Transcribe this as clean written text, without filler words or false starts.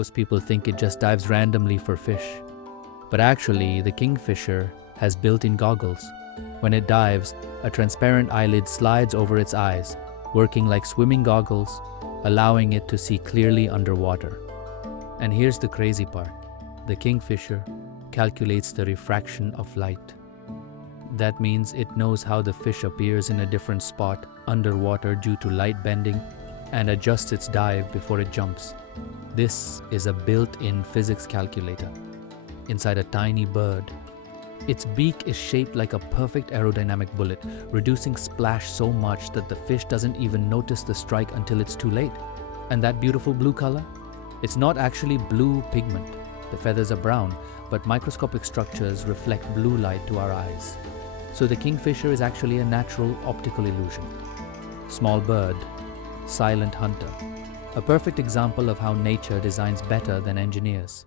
Most people think it just dives randomly for fish. But actually, the kingfisher has built-in goggles. When it dives, a transparent eyelid slides over its eyes, working like swimming goggles, allowing it to see clearly underwater. And here's the crazy part. The kingfisher calculates the refraction of light. That means it knows how the fish appears in a different spot underwater due to light bending and adjusts its dive before it jumps. This is a built-in physics calculator inside a tiny bird. Its beak is shaped like a perfect aerodynamic bullet, reducing splash so much that the fish doesn't even notice the strike until it's too late. And that beautiful blue color? It's not actually blue pigment. The feathers are brown, but microscopic structures reflect blue light to our eyes. So the kingfisher is actually a natural optical illusion. Small bird, silent hunter. A perfect example of how nature designs better than engineers.